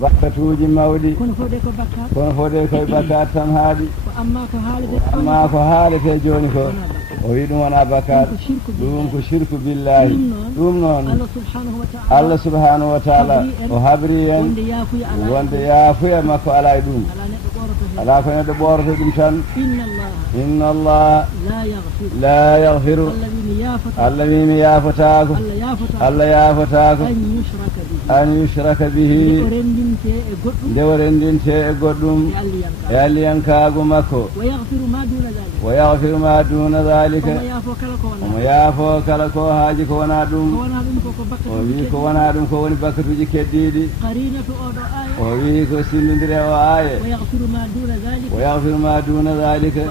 bakkatuuji mawɗi kono fode koye bakkat tan haaɗi amma ko haalete jooni ko o wi ɗum wona bakkat ɗum ko shirku billahi ɗum noon Allah subhanahu wa taala o habri en wonde yaafuya makko ala e ɗum ala ko neɗɗo ɓooroto ɗum tan inna allah la yahfiru Allah wi mi yaafotako Allah yaafotako an yushraka bihi nde o rendinte e goɗɗum e alliyankaago makko wa yahfiru ma duna dhalika omo yaafo kala ko haaji ko wona ɗum o wi ko wona ɗum ko woni bakkatuji keddiɗi o wi ko sillodire o aaye wa yahfiru ma duna dhalika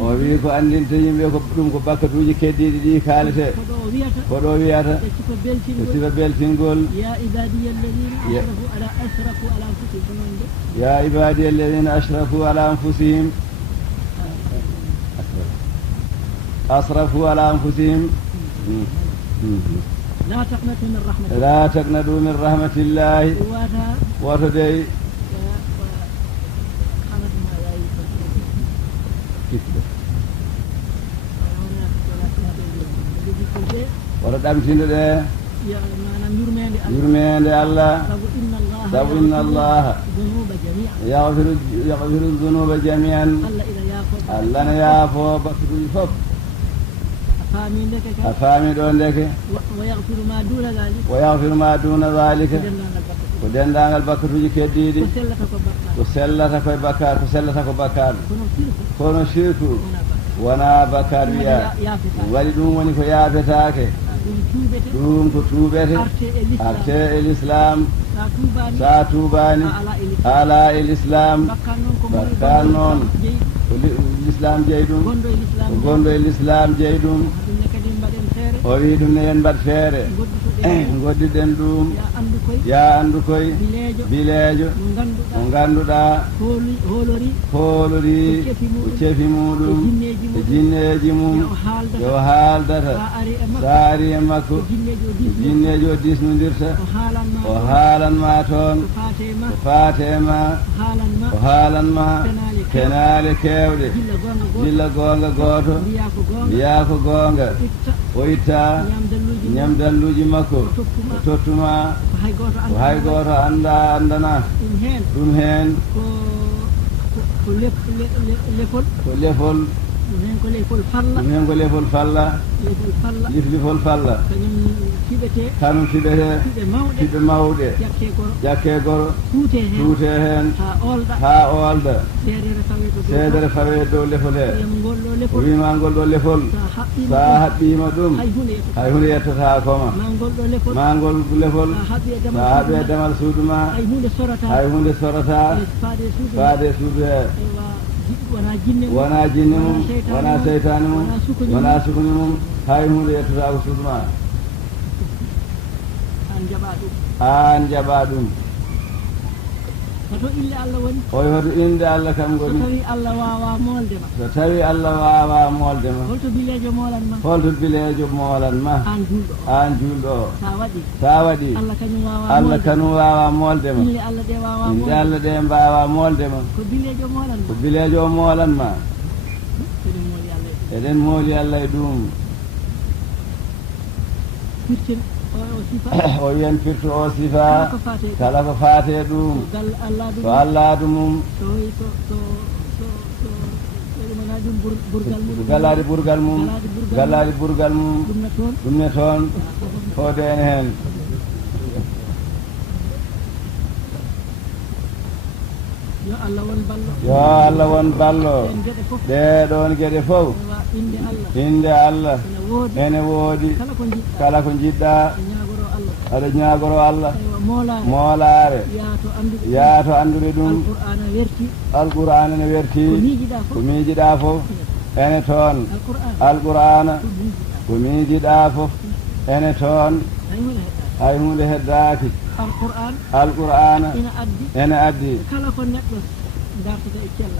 o wi ko andinta yimɓe ko ɗum ko bakkatuji keddiɗi ɗi kaalete ko ɗo wiyata ko sifa beltingol ya ibadiy alladhina ashrafu ala anfusihim la taqnatu min rahmatillahi woto dey woto ɗamtinde ɗe yurmede Allah sabu inna allaha yahfiru dunuba jami'an Allah ne yaafo bakkatuji fof a faami ɗo ndeke wa yahfiru ma duna dhalika ko dendagal bakkatuji keddiɗi ko sellata koye bakkat ko sellata ko bakkat kono shirku wona bakkat wiya waɗi ɗum woni ko yaafetake ɗum ko tuuɓete arte e l'islam sa tuubani ala e l'islam bakkat noon ko l'islam jeyi ɗum ko gonɗo e l'islam jeyi ɗum o wi ɗum ne yen mbaɗ feere goddiɗen ɗum ya anndu koye bileejo mo ngannduɗa hoolori ko cefi muɗum e jinneji mum yo haaldata sa ari e makko jinneji o disnodirta o haalanma toon o faatema o haalanma kenaale kewɗe dilla goonga gooto mbiya ko goonga o itta ñamdalluji makko o tottuma ko hay gooto andana ɗum heen ko lefol ɗum heen ko lefol falla liflifol falla kanum fiɓete fiɓe mawɗe jakke goro tuute heen ha olda seedere fawe dow lefol he o wima ngol ɗo lefol sa haɓɓima ɗum hay hunde yettata koma ma ngol lefol sa haɓi e damal suudu ma hay hunde sorata faade suudu he wona jinne mum wona seytane mum wona sukuni mum hay hunde yettata ko suudu ma an jaɓa ɗum oy hoto inde Allah kam goni so tawi Allah wawa moldema holto bilejo molanma an julɗo o sa waɗi Allah kanum wawa moldema inde Allah ɗe mbawa moldema ko bilejo o molanma eɗen mooli Allah e ɗum o wiyen firtu o sifa kala ko faate ɗum to alladu mum gallade ɓurgal mum ɗum ne toon fode en hen yo Allah won ballo ɗe ɗon gueɗe fof inde Allah ene woodi kala ko jiɗɗa aɗa ñagoro Allah moolare yaato andude ɗum alqur'ana ne werti ko miijiɗa fof ene toon alqur'ana ko miijiɗa fof ene toon hay hunde heddaki alqur'ana ene addi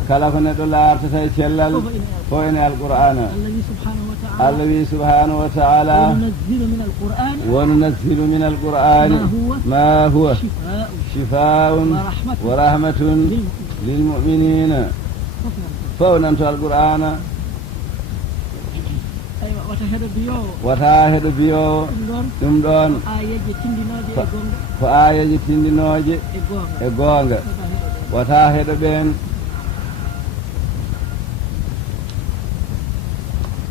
kala ko neɗɗo laartata e cellal fo ene alqur'ana allah wi subhanahu wa taala وننزل من القرآن ما هو شفاء ورحمة للمؤمنين فونمت القرآن وتاهد بيو ɗum ɗon ko aayeji tindinoje e goonga wata heɗo ɓen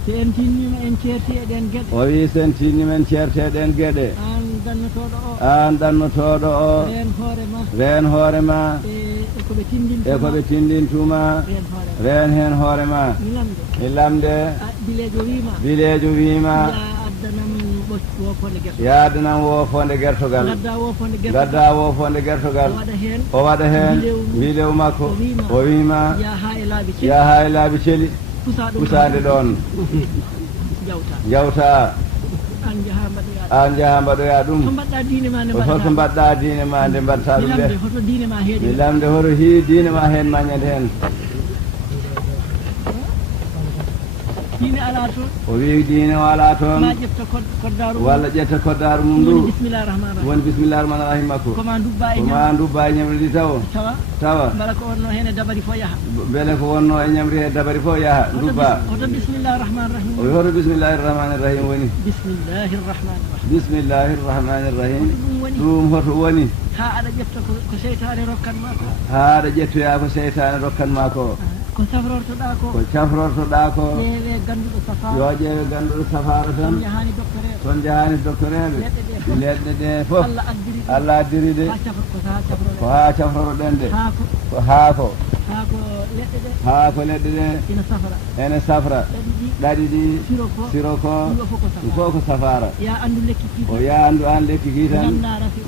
so en tinnima en ceerti eɗen gueɗe o wi sen tinnimen ceerteɗen gueɗe an ɗannotoɗo o reen hoore ma e koɓe tindintuma reen hen hoore ma mi lamde bilejo wima yaadanam wofonde gertogal gadda wofonde gertogal o waɗa hen mbilew makko o wima yaha e laabi celi pusade ɗon jawta an jaha mbaɗoya ɗum hoto mbaɗɗa diine ma nde mbaɗta ɗum de mi lamde hoto hi diine ma hen mañande hen o wi diine o ala toon walla ƴetta koddaru mum ndu woni bisimillahi rahmani rahim makko koma dubba e ñamri ɗi tawa beele ko wonno e ñamri he dabari fof yaha dubba o wi hoto bisimillahi rahmani rahim woni bisimillahi rahmani rahim ɗum hoto woni ha aɗa ƴettoya ko seytane rokkanma ko ko cafrortoɗa ko yo ƴeewe ganduɗo safara tan toon jahani doctoreɓe leɗɗe ɗe fof allah addiri de ko ha cafroroɗen de ko haako leɗɗe ɗe ene safra ɗaɗi ɗi siro ko ɗum fof ko safara o ya andu an lekki ki tan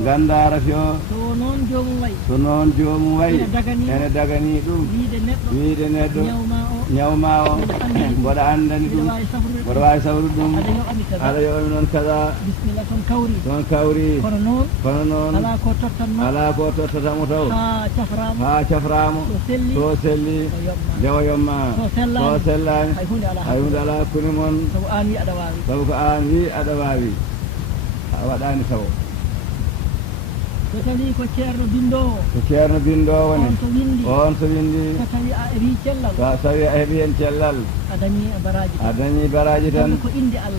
ganda rafi o so noon jomum wayi ene dagani ɗum wiide neɗɗo ñawma o mboɗa andani ɗum mboɗa wawi safrude ɗum aɗa yoɓami noon kaza toon kawri kono noon ala ko tottatamo taw ha caframo so selli dewa yomma so sellani hay hunde ala kuni moon sabu ko an wi aɗa wawi a waɗani taw so tawi ko ceerno bindowo woni on so windi so tawi a heeɓi hen cellal a dañi baraji tan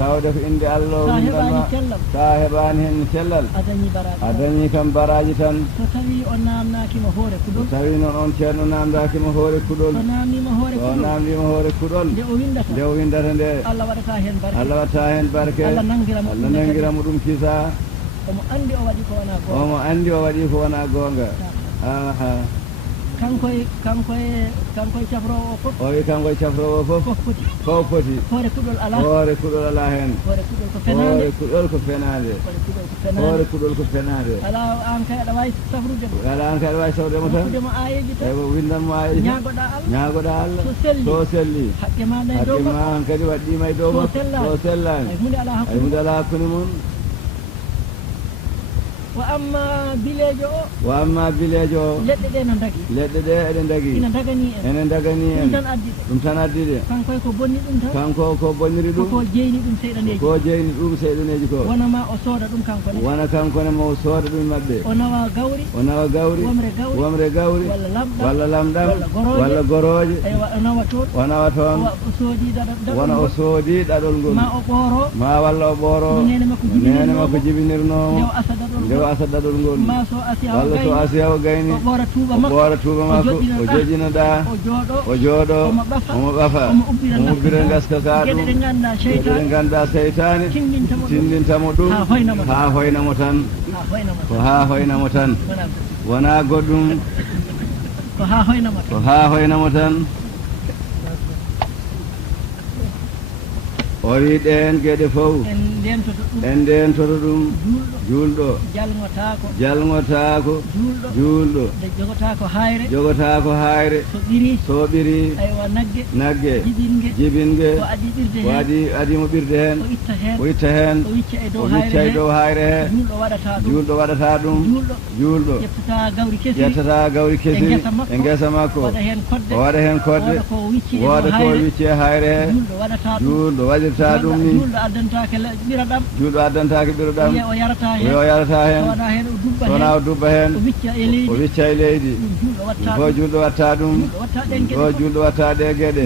tawde ko inde allah windanma sa heɓani hen cellal a dañi kam baraji tan so tawi noon on ceerno namdakima hoore kuɗol so namdima hoore kuɗol nde o windata nde allah waɗata hen barke allah nangiramo ɗum kisa omo andi o waɗi ko wona gonga kankoye cafrowo o fof o wi kankoye cafrowo o fof fof poti hoore kuɗol ala hen hoore kuɗol ko fenade ala an kay aɗa wawi safrudemo tan eyi windanmo ayeji ñagoɗa allah so selli haqqe ma han kadi waɗɗima e dow makko so sellani ay hunde ala hakkude mum wa amma bilejo o leɗɗe ɗe eɗen dagui ene dagani en ɗum tan addi de kanko ko bonniri ɗum ko jeyni ɗum seyɗaneji ko wona kankone mo sooda ɗum mabɓe o nawa gawri womre gawri walla lamɗam walla goroje o nawa toon wona o soodi ɗaɗol ngol ma walla o ɓooro nene makko jibinirnomo ndew asa ɗaɗol ngol walla so asiya o gayni o ɓoora tuuba makko o joƴinaɗa o jooɗo omo ɓafa omo ubbira gaska ka ɗum geɗe ɗe ganduɗa seytane tindintamo ɗum ha hoynamo tan ko ha hoynamo tan wona goɗɗum ko ha hoynamo tan o o wi ɗen geɗe fof en ndentoto ɗum julɗo jalgotako julɗo jogotako hayre so ɓiri nagge jibingue o adimo ɓirde hen o itta hen o wicca e dow hayre he julɗo waɗata ɗum julɗo ƴettata gawri kesiri e guesa makko o waɗa hen kodde wooda ko wicce hayre he julɗo waɗirta ɗum ni julɗo addantake ɓiroɗam o yarata hen sowona o dubba hen o wicca e leydi fo julɗo watta ɗum fo julɗo watta ɗe gueɗe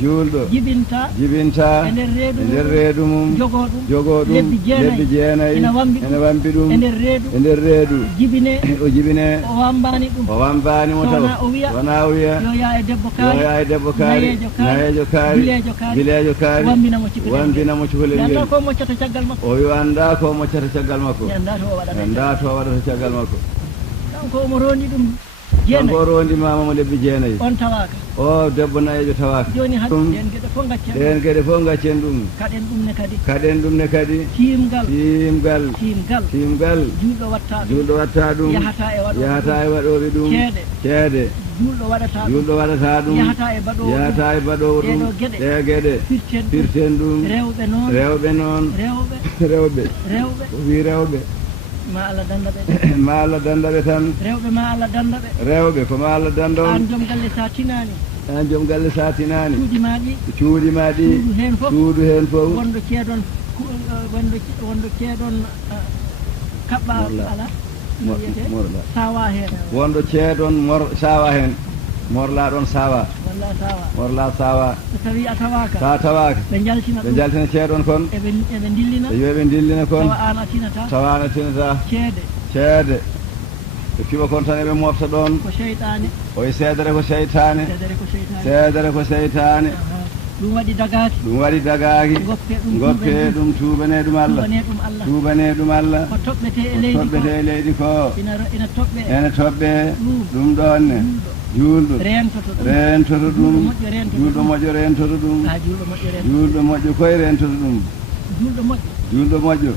julɗo jibinta e nder reedu mum jogo ɗum lebbi jeenayyi ene wambi ɗum e nder reedu o jibine o wambani mo taw wona o wiya yo ya e debbo kaari nayejo kaari bilejo kaari wambinamo cukalel ngel o yo anda ko moccata caggal makko anda to waɗata caggal makko kanko omo rondi ɗum kanko o rondimama mo lebbi jeenayyi on tawaka o debbo nayejo tawaka joni ɗen gueɗe fof gaccen ɗum kaɗen ɗum ne kadi timgal julɗo watta ɗum yahata e waɗoɓe ɗum ceede julɗo waɗata ɗum yahata e baɗowo ɗum ɗe gueɗe firten ɗum rewɓe noon rewɓe o wi rewɓe ma Allah dandaɓe tan rewɓe ko ma Allah danda on an joom galle sa tinani cuuɗi ma ɗi suudu hen fof wonɗo ceeɗon kaɓɓa ala sawa hen wonɗo ceeɗon sawa hen morla ɗon sawa morla sawa so tawi a tawaka sa tawaka ɓe jaltina ceeɗon kon eɓe dillina kon tawa an a tinata ceede ɓe fiɓa kon tan eɓe mofta ɗon oye seedere ko seytane ɗum waɗi dagaki goppe ɗum tubane ɗum Allah ko toɓɓete e leydi ko ene toɓɓe ɗum ɗonne julɗo rentoto ɗum julɗo moƴƴo rentoto ɗum julɗo moƴƴo koye rentoto ɗum julɗo moƴƴo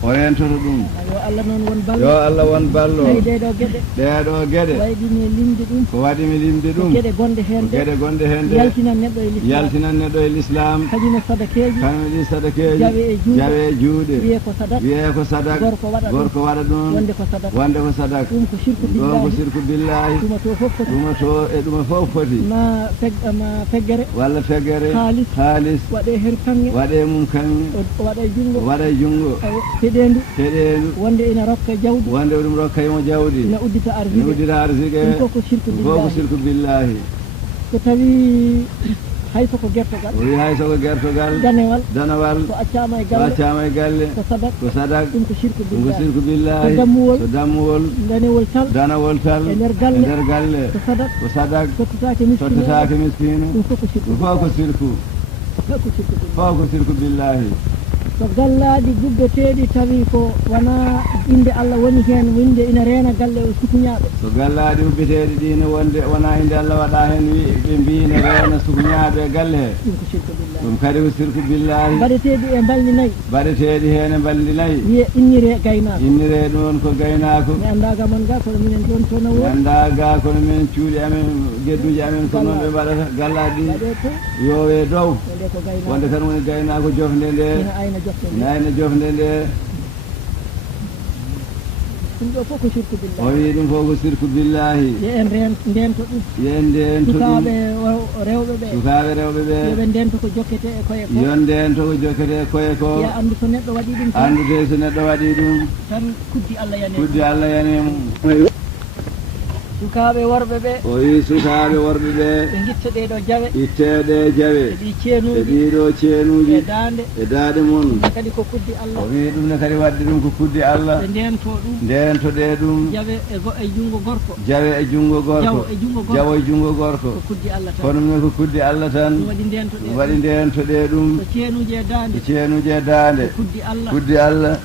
o rentoto ɗum yo Allah won ballo ɗeɗo gueɗe ko waɗimi limde ɗum gueɗe gonɗe hen de yaltinan neɗɗo e l'islam kañum ɗi sadakeji jawe e juuɗe wiye ko sadak gorko waɗa ɗum wonde ko sadak ɗum ko sirku billahi ɗuma to e ɗuma fof foti walla feggere haalis waɗe mum kanŋe waɗa e jungo heɗendu wonde ina rokka jawdi wonde ɗum rokka emo jawdi ina uddita arsike ɗum ko sirku billahi so tawi hay soko gertogal o wi hay soko gertogal danawal so accama e galle ko sadak ɗum ko sirku billahi so dammuwol danawol tal e nder galle ko sadak tottotake miskino ɗum fof ko sirku billahi so gallaɗi gubbeteɗi tawi ko wona inde Allah woni hen winde ina reena galle o sukuñaɓe so gallaɗi ubbeteɗi ɗine wonde wona inde Allah waɗa hen ɓe mbine reena sukuñaɓe galle he ɗum kadi ko sirku billahi mbaɗeteɗi e balɗi nayyi wiye innire ɗon ko gaynako mi anda ga mon ga kono minen ɗon tono wo anda ga kono minen cuuɗi amen gedduji amen ko noon ɓe mbaɗata gallaɗi yowe dow wonde tan woni gaynako jofde nde ina ayna jofde nde ɗum ɗo fof ko sirku billahi o wi ɗum fof ko sirku billahi yen ndento ɗum sukaɓe rewɓe ɓe yoɓe ndento ko jokkete e koye ko ya andu so neɗɗo waɗi ɗum tan kuddi Allah yanemo sukaɓe worɓe ɓe o wi sukaɓe worɓe ɓe ɓe guitta ɗeɗo jawe itteɗe jawe e ɗiɗo ceenuji e daande mon kadi ko kuddi Allah o wi ɗum ne kadi wadde ɗum ko kuddi Allah ɓe ndentoɗe ɗum jawe e jungo gorko jawo e jungo gorko kono ɗum ko kuddi Allah tan waɗi ndentoɗe ɗum so ceenuji e daande kuddi Allah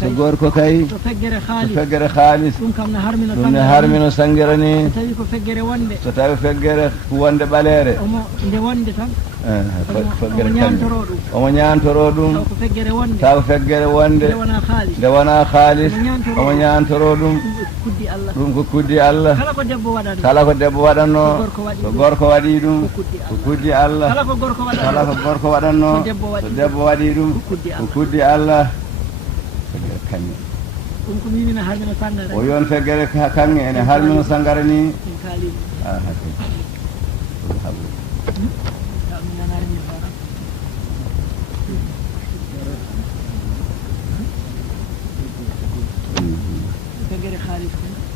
so gorko kay so feggere haalis ɗum kam ne harmino no sangira ni tawi ko feggere wonde so tawi feggere wonde ɓaleere omo nde wonde tan feggere ñantoro ɗum omo ñantoro ɗum taw ko feggere wonde taw feggere wonde nde wona haalis omo ñantoro ɗum kuddi Allah ɗum ko kuddi Allah kala ko debbo waɗano kala ko debbo waɗanno so gorko waɗi ɗum ko kuddi Allah kala ko gorko waɗanno so debbo waɗi ɗum ko kuddi Allah feggere kanŋe ɗum ko mimina harmino sangara o yon feggere kanŋe ene harmino sangara ni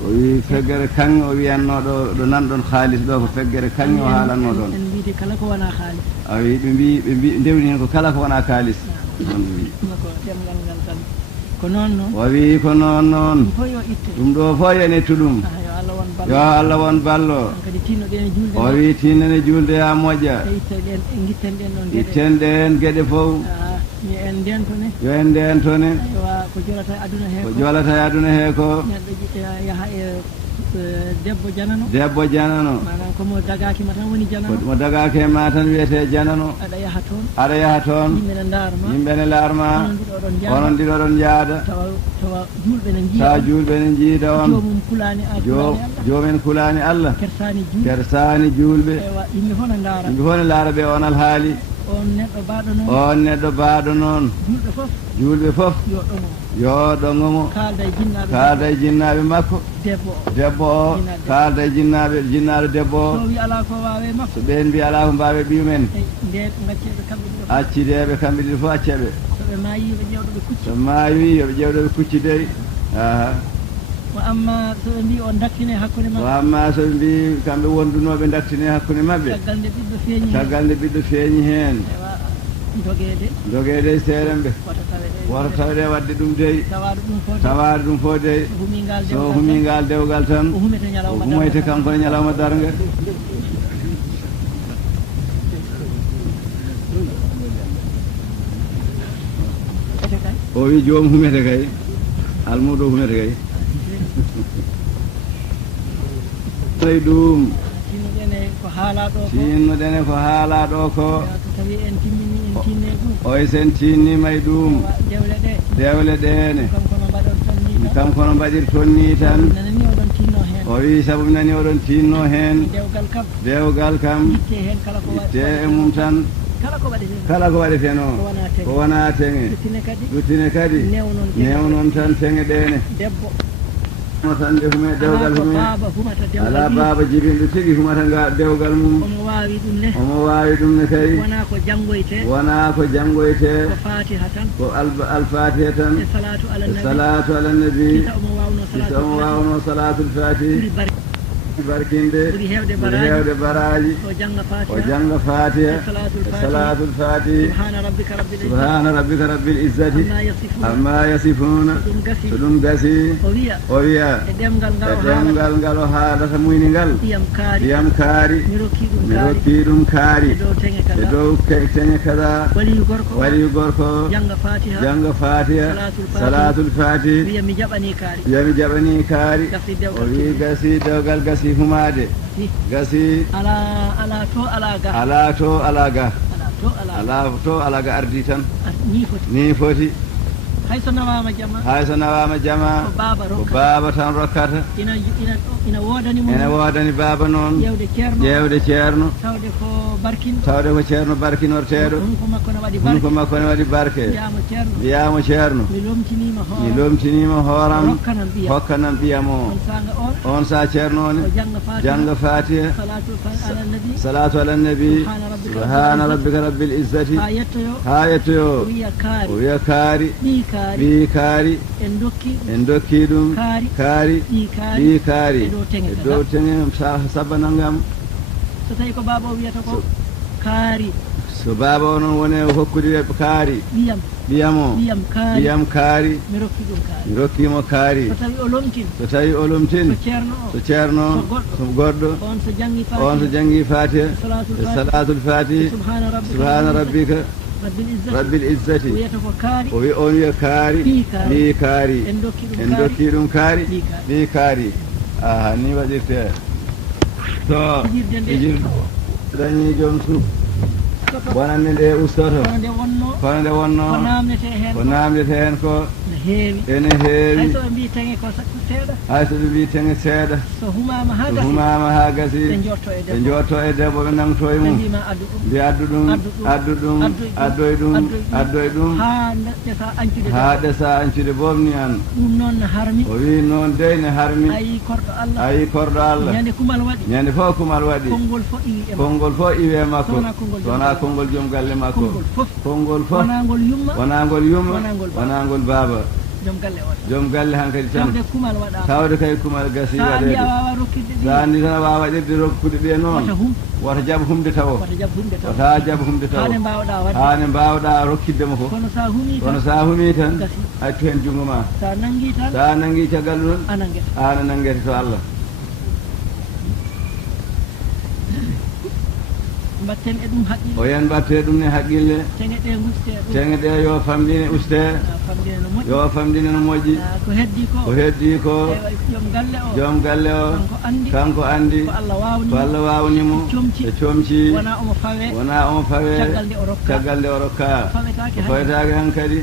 o wi feggere kanŋe o wiyanno ɗo nanɗon haalis ɗo ko feggere kanŋe o haalanno ɗon en mbiyde kala ko wona haalis a wi ɓe mbi ndewni hen ko kala ko wona kaalis noon wi ko ɗemgal ngal tan ko noon noon o wi ko noon noon ɗum ɗo fof yen ettu ɗum yo Allah won ballo o wi tinnane julde ha moƴƴa itten ɗen gueɗe fof yo en ndentone ko jolata e aduna he ko yaha e debbo janano manam komo dagakima tan woni janano mo dagake ma tan wiyete janano aɗa yaha toon yimɓe ne laarma onon ndiɗo ɗon jaada tawa julɓe ne jiida on jomumen kulani Allah kersani julɓe yimɓe fof ne laara ɓe on alhaali on neɗɗo baaɗo noon julɓe fof yo ɗongomo kaalda e jinnaɓe makko debbo o kaalda e jinnaɗo debbo o so ɓen mbi ala ko mbawe ɓiyumen accideɓe kamɓe ɗiɗo fof acceɓe so maayi yoɓe ƴewɗoɓe kucci dey wa amma so ɓe mbi on daktine hakkude maɓɓe wa amma so ɓe mbi kamɓe wondunoɓe daktine hakkude maɓɓe caggal nde ɓiɗɗo feeñi heen dogede seeɗen ɓe woto tawde wadde ɗum dey tawade ɗum fof dey so humingal dewgal tan o humoyte kanko ne ñalawma darga o wi joom humete kay almuɗo humete kay ay ɗum tinnoɗene ko haala ɗo ko oy sen tinnima e ɗum dewle ɗene kanko no mbaɗirton ni tan o wi saabu mi nani oɗon tinno hen dewgal kam itte e mum tan kala ko waɗeteno ko wona teŋe ɗuttine kadi newnon tan teŋe ɗene tan nde hume dewgal hume ala baaba jibinɗo tigi humata nga dewgal mum omo wawi ɗum ne kay wona ko janggoyte ko alfatiha tan e salatu ala nabi sisa omo wawno salatul fatiha barkinde ɓuri hewde baraji o janga fatiha salatul fatiha subhana rabbika rabbil izzati amma yasifuna so ɗum gasi o wiya e ɗemgal ngal o haalata muyni ngal iyam kaari mi rokki ɗum kaari e dow teŋe kada waliyu gorko janga fatiha salatul fatiha wiya mi jaɓani kaari o wi gasi dewgal gasi humade gasi ala to ala ga ardi tan ni foti hayso nawama jama ko baaba tan rokkata ina wodani baaba noon ƴewde ceerno tawde ko ceerno barkinorteɗo hunko makko ne waɗi barke wiyamo ceerno mi lomtinima hooram hokkanam ɓiyam o on sa ceerno one janga fatiha salatu ala nabi subhana rabbika rabbil izzati ha yettoyo o wiya kaari ɓi kaari en dokki ɗum kaari ɓi kaari e dow teŋe sabanangam so tawi ko baaba o wiyata ko kaari so baaba o noon woni hokkude kaari ɓiyam kaari mi rokkimo kaari so tawi o lomtin so ceerno so goɗɗo on so jangi fatiha e salatul fatiha subhana rabbika rabbil izzati o wi on wiya kaari ɓi kaari en dokki ɗum kaari ɓi kaari ni waɗirte to ijirde dañi joom suuf bonande nde ustoto kono nde wonno ko namdete hen ko ene heewi hay so ɓe mbi tenge seeɗa so humama ha gasi ɓe jotto e debbo ɓe nangto e mum mbi addu ɗum addoye ɗum ha ɗesa ancude bomni an o wi noon dey ne harmi ayi korɗo Allah ñande fof kumal waɗi konngol fof iwe makko wona konngol joom galle makko konngol fof wona ngol yumma wona ngol baaba joom galle han kadi tan tawde kay kumal gasi waɗede sa andi tan wawa waɗirde rokkude ɓe noon wota jaab humde tawo wota jaab humde tawo hane mbawɗa rokkiddemo ko kono sa humi tan accu hen jungo ma sa nangui caggal ɗum ana nangguete to Allah mbatten e ɗum haqqille o yen mbatte ɗum ne haqqille teŋe ɗe yo famɗine uste yo famɗine no moƴƴi ko heddi ko joom galle o kanko andi ko Allah wawnimo e comci wona omo fawe caggal nde o rokka ko fawetake han kadi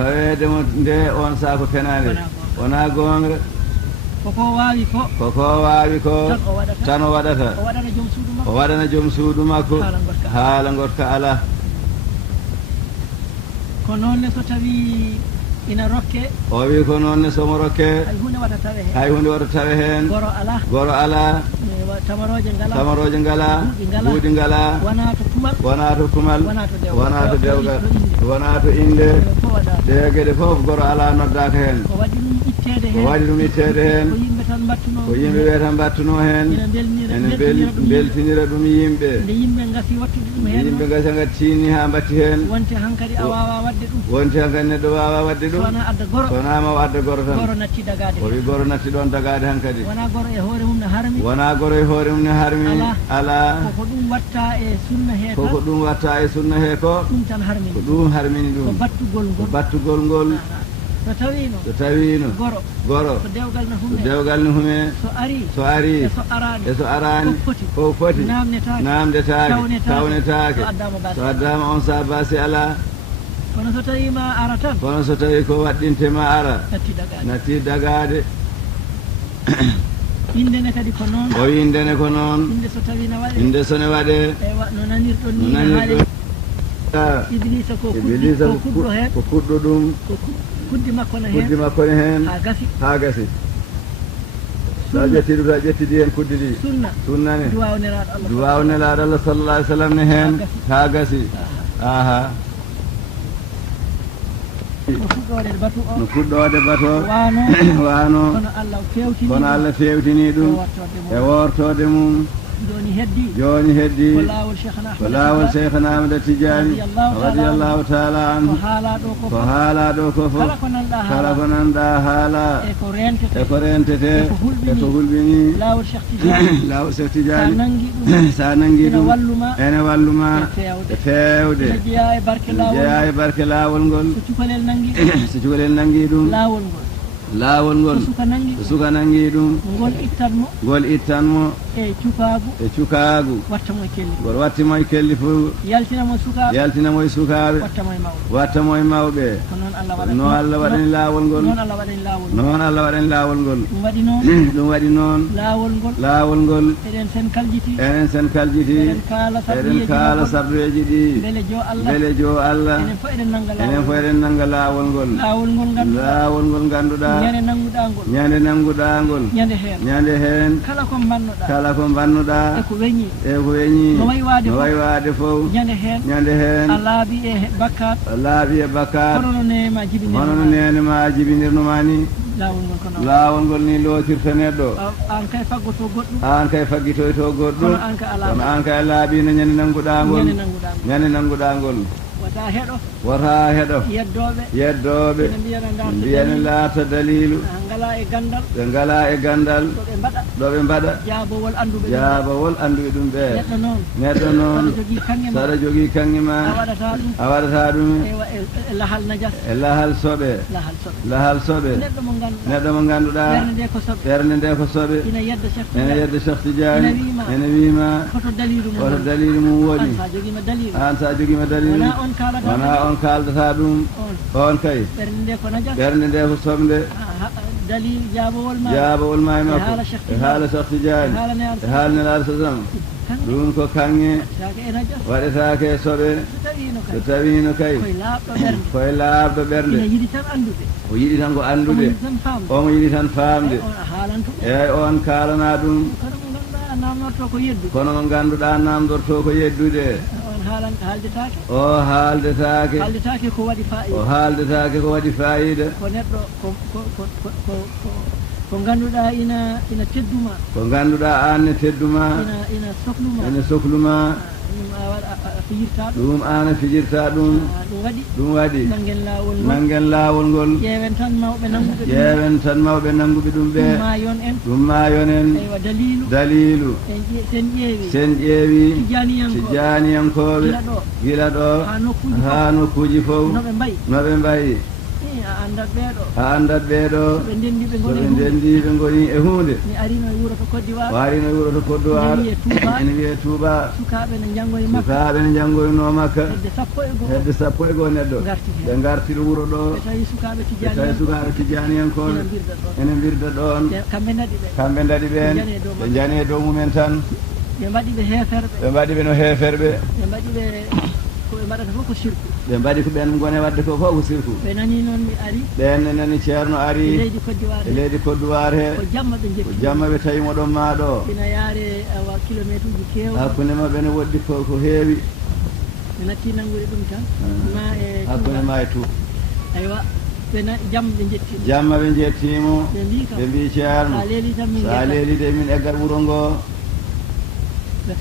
fawedemo nde on saa ko fenade wona gonga koko wawi ko tan o waɗata o waɗana joom suudu makko haala gotka ala ko noonne so tawi ina rokke o wi ko noonne somo rokke hay hunde waɗa tawe hen goro ala tamaroje ngala buuɗi ngala wona to kumal wona to dewgal wona to inde ɗe gueɗe foof goro ala noddaka hen ko waɗi ɗum ittede hen ko yimɓe ɓe tan mbattuno hen ene beltinira ɗum yimɓe yimɓe gasi gati tini ha mbatti hen wonte hankkadi neɗɗo wawa wadde ɗum sonama o adda goro tan o wi goro natti ɗon dagade hankkadi wona goro e hoore mum ne harmi ala koko ɗum watta e sunna he ko ɗum harmini ɗum ko battugol ngol so tawino goro so dewgal ne hume so ari e so arani fof foti namdetake tawnetake so addama on sa basi ala kono so tawi ko waɗɗintema ara natti dagade indene kadi ko noon o indene ko noon inde so ne waɗe no nanirɗon ni Iblisa ko kuɗɗo ɗum kuddi makko ne hen ha gasi sa ƴetti ɗum sa ƴettidi hen kuddi ɗi sunna ne duwaw nelaɗo Allah sallallah alih w sallam ne hen ha gasi aha no fuɗɗode bato wano kono Allah fewtini ɗum e wortode mum joni heddi ko laawol cheikhna Ahmada Tidiani radiyallahu taala anhu ko haala ɗo ko fof kala ko nanɗa haala e ko rentete e ko hulɓini laawol cheikh Tidiani sa nangui ɗum ene walluma e fewde jeeya e barke laawol ngol so cukalel nangui ɗum laawol ngol so suka nangui ɗum ngol ittanmo e cukaagu ngol wattimo e kelli fof yaltinamo e sukaɓe wattamo e mawɓe no Allah waɗani laawol ngol noon Allah waɗani laawol ngol ɗum waɗi noon laawol ngol eɗen sen kaljiti eɗen kaala sabreji ɗi beele jo Allah enen fof eɗen nanga laawol ngol ganduɗa ñande nanguɗa ngol ñande hen kala ko bannuɗa e ko weñi no way wade fof ñande hen a laaɓi e bakkat hono no nene ma jibinirnoma ni laawol ngol ni lootirta neɗɗo an kay faggitoyto goɗɗo kono an kay a laaɓino ñande nanguɗa ngol wata heɗo yeddoɓe mbiyane laata dalilu ngala e gandal ɗo ɓe mbaɗa jaabowol anduɓe ɗum ɓe neɗɗo noon saɗa jogii kanŋe ma a waɗata ɗum e lahal soɓe neɗɗo mo ngannduɗa ɓernde nde ko soɓe ene yedda Cheikh Tidiane ene wiima koto dalilu mum woni an sa jogiima dalilu wona on kaaldata ɗum on kay ɓernde nde ko soɓde dalil jaabowol ma e makko e haala Cheikh Tidiane e haala Nelaaɗo sallam ɗum ko kanŋe waɗetaake e soɓe so tawino kay koye laaɓɗo ɓernde o yiɗi tan ko anndude omo yiɗi tan faamde eyyi on kaalana ɗum kono mo ngannduɗa namdorto ko yeddude o haaldetaake ko waɗi fayida ko neɗɗo ko ngannduɗa ina tedduma ko ngannduɗa an ne tedduma ene sohluma ɗum an a fijirta ɗum waɗi nanggen laawol ngol ƴeewen tan mawɓe nannguɓe ɗum ɓe ɗum ma yonen dalilu sen ƴeewi tijaniyankoɓe gila ɗo ha nokkuji fof noɓe mbayi a andat ɓeeɗo soɓe ndendi ɓe ngoni e hunde o arino e wuro to Côte d'Ivoire ene wiye Touba sukaɓe ne janngoyno Makka hedde 10 neɗɗo ɓe garti ɗo wuro ɗo ɓe tawi sukaɓe tijaniyankoɓe ene mbirda ɗon kamɓe daɗi ɓen ɓe jane dow mumen tan ɓe mbaɗi ɓe no heferɓe ko ɓe mbaɗata fof ko sirku ɓe mbaɗi ko ɓen gone wadde ko fof ko sirku ɓe nani noon mi ari ɓenne nani ceerno ari e leydi Côte d'Ivoire he ko jamma ɓe tawimo ɗon ma ɗo ina yaare awa kilométre uji keew hakkunde maɓɓe ne woɗɗi ko heewi ɓe natti nanngude ɗum tan ma e hakkunde ma e Touba aywa jamma ɓe jettimo ɓe mbi ceerno sa leelide min eggat wuro ngo ɓe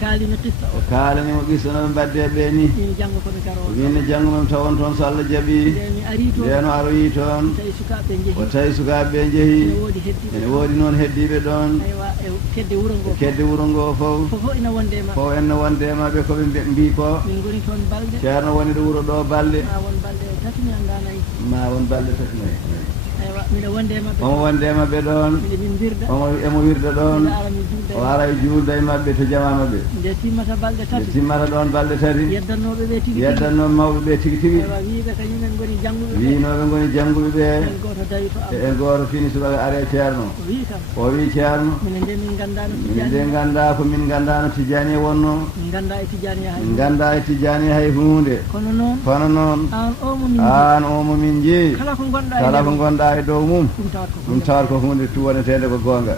kaalanimo qissa no ɓe mbadde ɓe ni min janngo mem tawon toon so Allah jaaɓi ndeno aroyi toon o tawi sukaɓe ɓe jeehi ene woodi noon heddiɓe ɗon kedde wuro ngo fof enne wondema ɓe koɓe mbi ko ceerno woni ɗo wuro ɗo balɗe ma won balɗe 3 omo wondema ɓe ɗon emo wirda ɗon o ara e juulda e maɓɓe to jama maɓɓe nde timmata ɗon balɗe 3 yeddannoɓe mawɓe ɓe tigi tigi winoɓe goni jannguɓe ɓe e goto fini subaka are ceerno o wi ceerno minen nde ganda ko min gandano Tidiani e wonno min ganda e Tidiani hay hunde kono noon an o mo min jeeyi kala ko gonɗa e dow mum ɗum tawat ko hunde tuwonetede ko gonga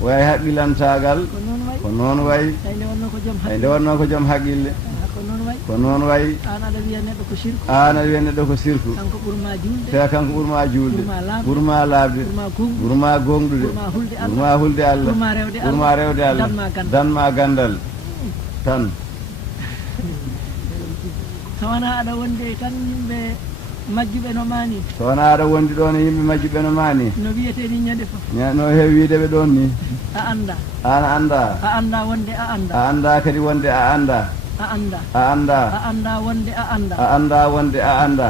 way haqqilantagal ko noon way ay nde wonno ko joom haqqille ko noon way an aɗa wiya neɗɗo ko sirku te kanko ɓurma julde ɓurma laabde ɓurma gonɗude ɓurma hulde Allah ɓurma rewde Allah danma gandal tan so wona aɗa wonde tan yimɓe majjuɓe no mani so wona aɗa wondi ɗon e yimɓe majjuɓe no mani no wiyeteni ñande fof no heewi wiideɓe ɗon ni a anda an anda wonde a anda a anda kadi wonde a anda a anda wonde a anda a anda wonde a anda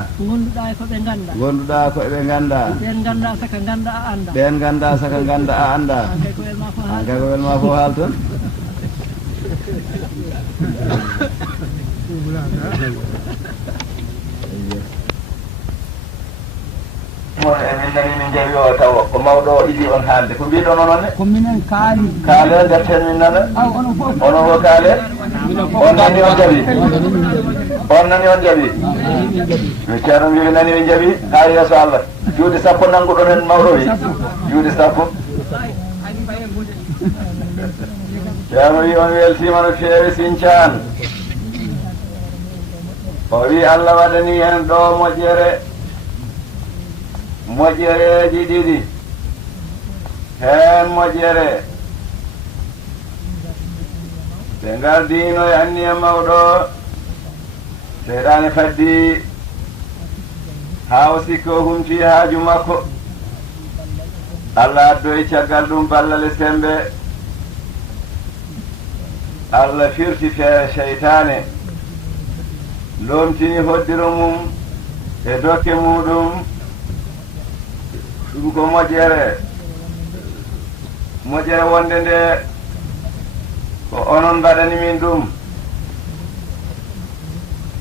gonduɗa ko ɓe ganda ɓen ganda saka ganda a anda ɓen ganda saka ganda a anda an kay ko welma fo haal toon emin nani min jeewi o taw ko mawɗo o iɗi on haalde ko mbiɗon ononne ko minen kaale deften min nana onon ko kaale on nani on jaaɓi mi ceerno mbi mi nani min jaaɓi ha yeeso Allah juuɗe 10 nannguɗon hen mawɗo wi juuɗe 10 ceerno wi on weltima no feewi Sinthiane o wi Allah waɗani hen ɗo moƴƴereji ɗiɗi hen moƴƴere ɓe gardino e anniya mawɗo seyɗane faddi haa o sikki o humtii haaju makko Allah addoyi caggal ɗum ballale sembe Allah firti feere seytaane lomtini hoddiro mum e dokke muɗum ɗum ko moƴƴere wonde nde ko onon mbaɗani min ɗum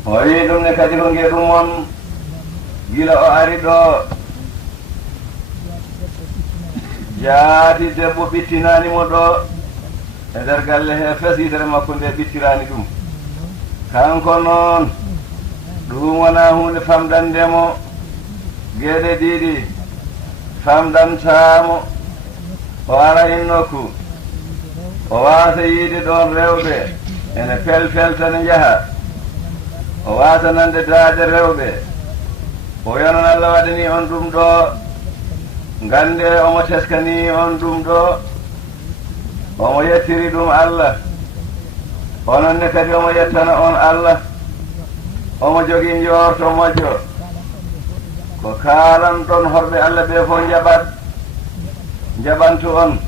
o wi ɗum ne kadi ko nge ɗum on gila o ari ɗo jaati debbo ɓittinani mo ɗo e nder galle he fes yitere makko nde ɓittirani ɗum kanko noon ɗum wona hunde famdandemo geɗe ɗiɗi famdantamo o ara innokku o wasa yiide ɗon rewɓe ene peltane jaha o wasa nande daade rewɓe o yonon Allah waɗani on ɗum ɗo gande omo teskani on ɗum ɗo omo yettiri ɗum Allah onon ne kadi omo yettana on Allah omo jogii njorto moƴƴo ko kaalan ɗon horɓe Allah ɓe fof jaɓantu on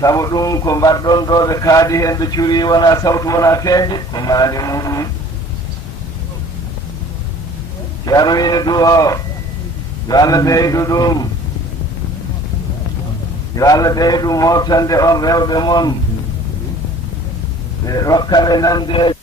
sabu ɗum ko mbaɗɗon ɗo ɓe kaadi hen ɓe curi wona sawtu wona feeƴde ko maandi muɗum ceerno wiide du o yo Allah ɓeydu ɗum yo Allah ɓeydu moftande on rewɓe mon ɓe rokkaɓe nande